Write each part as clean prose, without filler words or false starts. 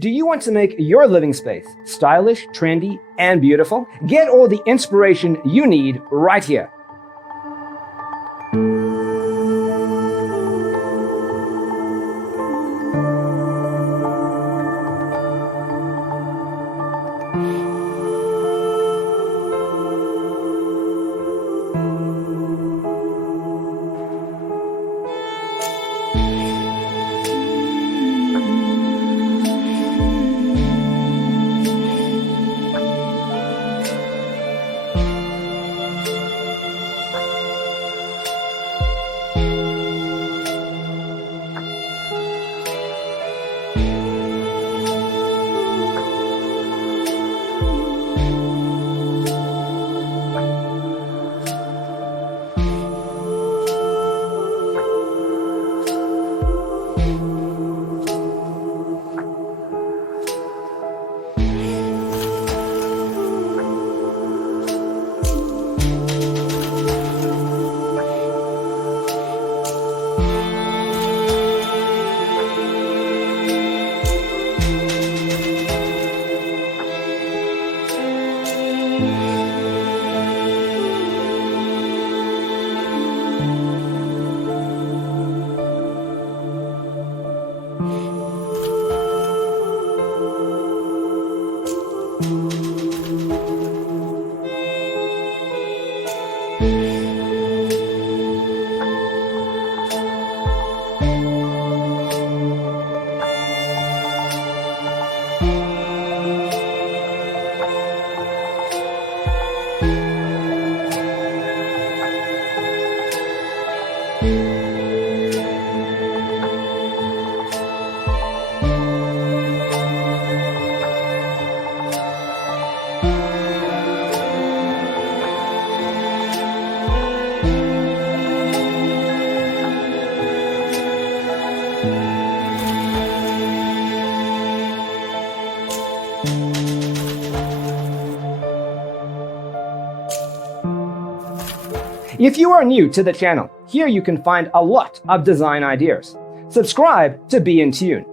Do you want to make your living space stylish, trendy, and beautiful? Get all the inspiration you need right here. If you are new to the channel, here you can find a lot of design ideas. Subscribe to be in tune.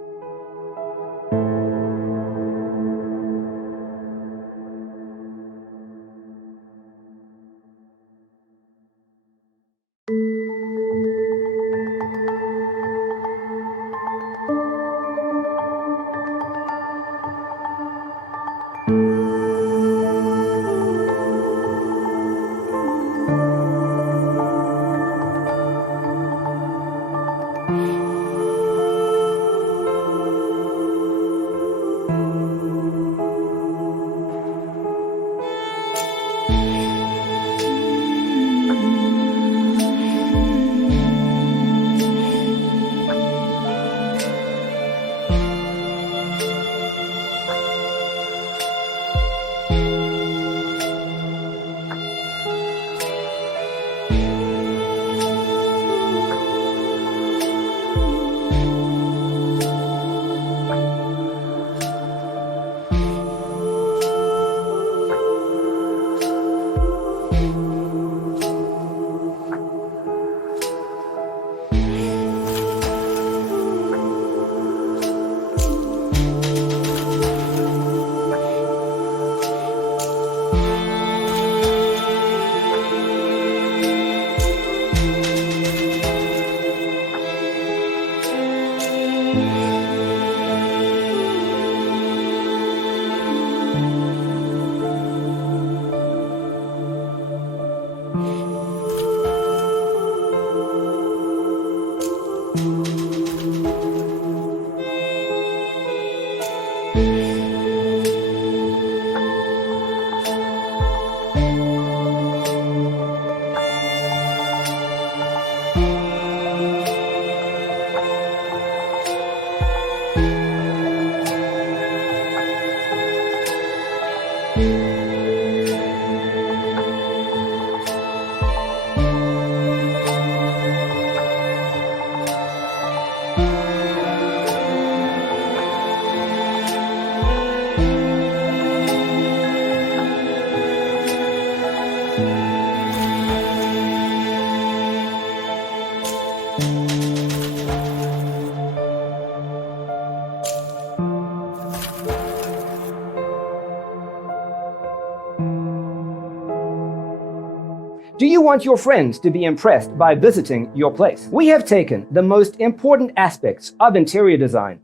Do you want your friends to be impressed by visiting your place? We have taken the most important aspects of interior design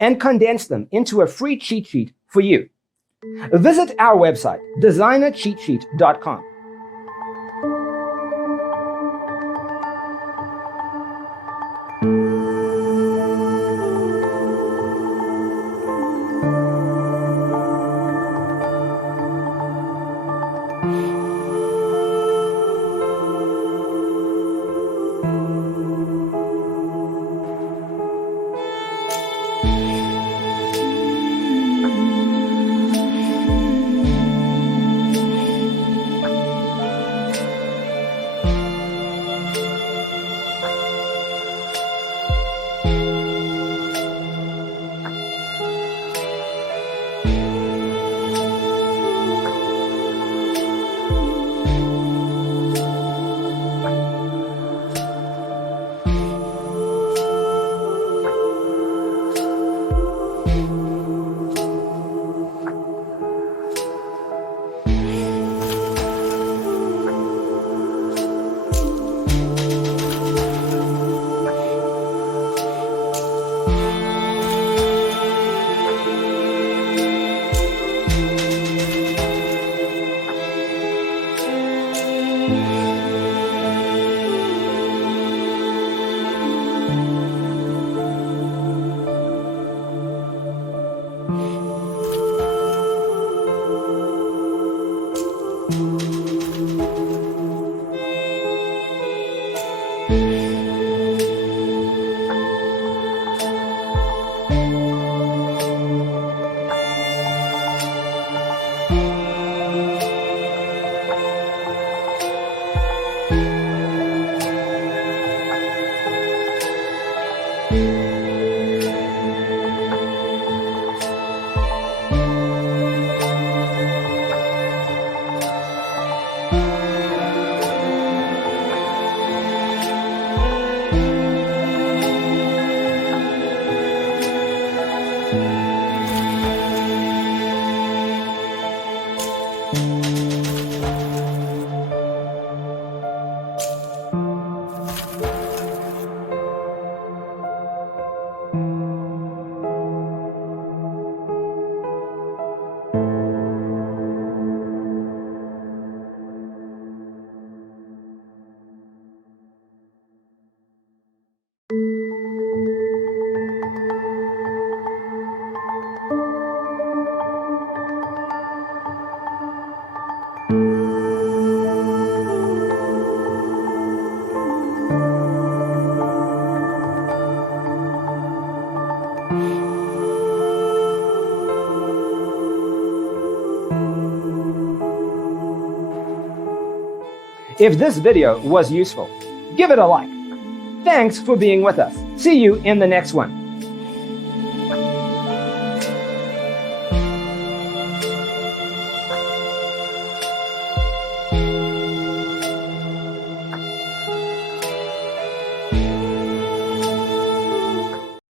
and condensed them into a free cheat sheet for you. Visit our website, designercheatsheet.com. If this video was useful, give it a like. Thanks for being with us. See you in the next one.